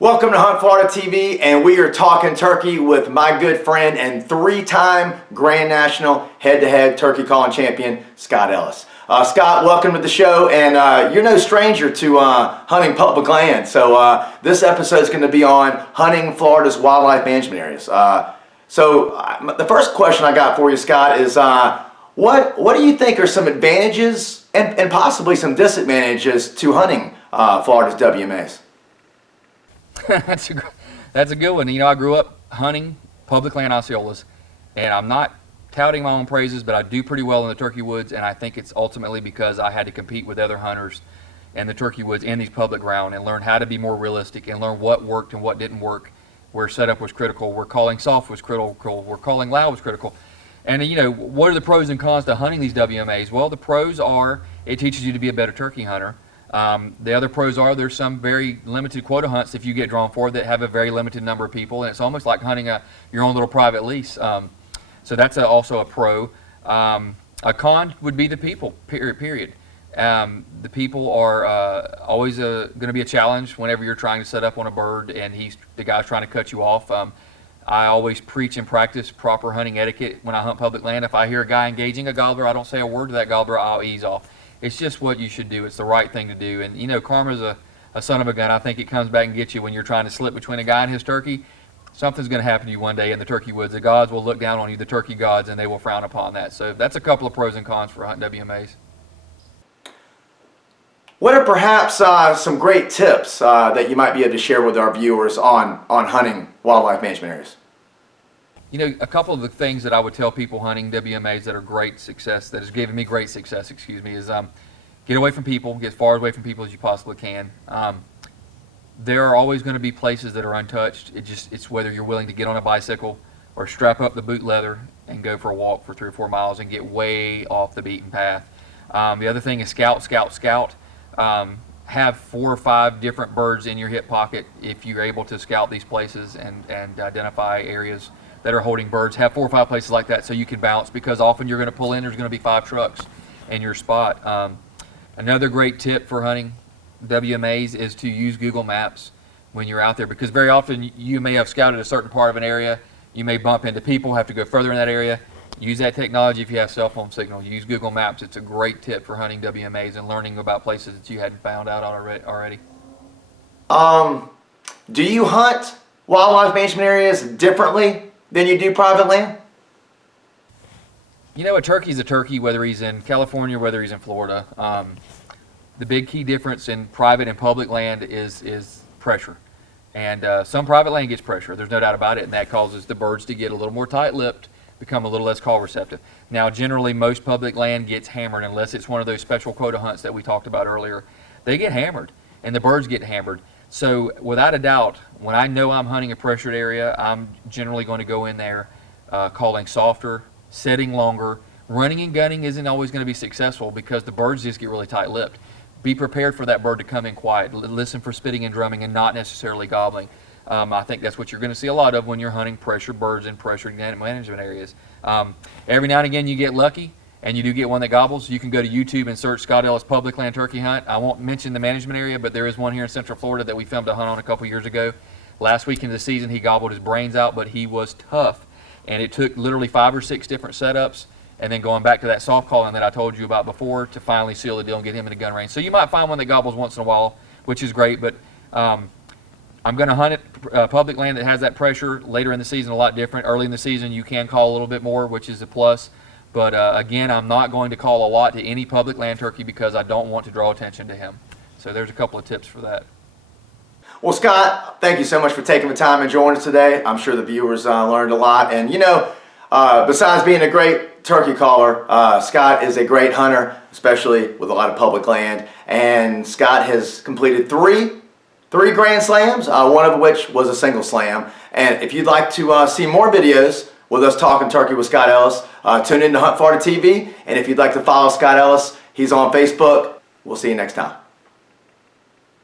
Welcome to Hunt Florida TV, and we are talking turkey with my good friend and three-time Grand National head-to-head turkey calling champion, Scott Ellis. Scott, welcome to the show, and you're no stranger to hunting public land. So this episode is going to be on hunting Florida's wildlife management areas. The first question I got for you, Scott, is what do you think are some advantages and possibly some disadvantages to hunting Florida's WMAs? That's a good one. You know, I grew up hunting public land Osceolas, and I'm not touting my own praises, but I do pretty well in the turkey woods, and I think it's ultimately because I had to compete with other hunters in the turkey woods in these public ground and learn how to be more realistic and learn what worked and what didn't work, where setup was critical, where calling soft was critical, where calling loud was critical. And you know, what are the pros and cons to hunting these WMAs? Well, the pros are it teaches you to be a better turkey hunter. The other pros are there's some very limited quota hunts if you get drawn for that have a very limited number of people, and it's almost like hunting your own little private lease. So that's also a pro. A con would be the people, period. The people are always going to be a challenge whenever you're trying to set up on a bird and the guy's trying to cut you off. I always preach and practice proper hunting etiquette when I hunt public land. If I hear a guy engaging a gobbler, I don't say a word to that gobbler, I'll ease off. It's just what you should do. It's the right thing to do. And you know, karma's a son of a gun. I think it comes back and gets you when you're trying to slip between a guy and his turkey. Something's going to happen to you one day in the turkey woods. The gods will look down on you, the turkey gods, and they will frown upon that. So that's a couple of pros and cons for hunting WMAs. What are perhaps some great tips that you might be able to share with our viewers on hunting wildlife management areas? You know, a couple of the things that I would tell people hunting WMAs that are great success, that has given me great success, is get away from people, get as far away from people as you possibly can. There are always going to be places that are untouched. It's whether you're willing to get on a bicycle or strap up the boot leather and go for a walk for 3 or 4 miles and get way off the beaten path. The other thing is scout. Have 4 or 5 different birds in your hip pocket if you're able to scout these places and identify areas that are holding birds. Have 4 or 5 places like that so you can bounce, because often you're going to pull in, there's going to be 5 trucks in your spot. Another great tip for hunting WMAs is to use Google Maps when you're out there, because very often you may have scouted a certain part of an area, you may bump into people, have to go further in that area. Use that technology if you have cell phone signal. Use Google Maps. It's a great tip for hunting WMAs and learning about places that you hadn't found out already. Do you hunt wildlife management areas differently than you do private land? You know, a turkey's a turkey, whether he's in California, whether he's in Florida. The big key difference in private and public land is pressure. And some private land gets pressure, there's no doubt about it, and that causes the birds to get a little more tight-lipped, become a little less call receptive. Now, generally, most public land gets hammered unless it's one of those special quota hunts that we talked about earlier. They get hammered, and the birds get hammered. So without a doubt, when I know I'm hunting a pressured area, I'm generally going to go in there calling softer, setting longer. Running and gunning isn't always going to be successful because the birds just get really tight-lipped. Be prepared for that bird to come in quiet. Listen for spitting and drumming and not necessarily gobbling. I think that's what you're going to see a lot of when you're hunting pressured birds in pressured management areas. Every now and again you get lucky and you do get one that gobbles. You can go to YouTube and search Scott Ellis public land turkey hunt. I won't mention the management area, but there is one here in Central Florida that we filmed a hunt on a couple years ago. Last week in the season he gobbled his brains out, but he was tough. And it took literally 5 or 6 different setups and then going back to that soft calling that I told you about before to finally seal the deal and get him in the gun range. So you might find one that gobbles once in a while, which is great, but I'm going to hunt it public land that has that pressure. Later in the season, a lot different. Early in the season, you can call a little bit more, which is a plus. But again, I'm not going to call a lot to any public land turkey because I don't want to draw attention to him. So there's a couple of tips for that. Well, Scott, thank you so much for taking the time and joining us today. I'm sure the viewers learned a lot. And you know, besides being a great turkey caller, Scott is a great hunter, especially with a lot of public land. And Scott has completed three Grand Slams, one of which was a single slam. And if you'd like to see more videos with us talking turkey with Scott Ellis, tune in to Hunt Florida TV. And if you'd like to follow Scott Ellis, he's on Facebook. We'll see you next time.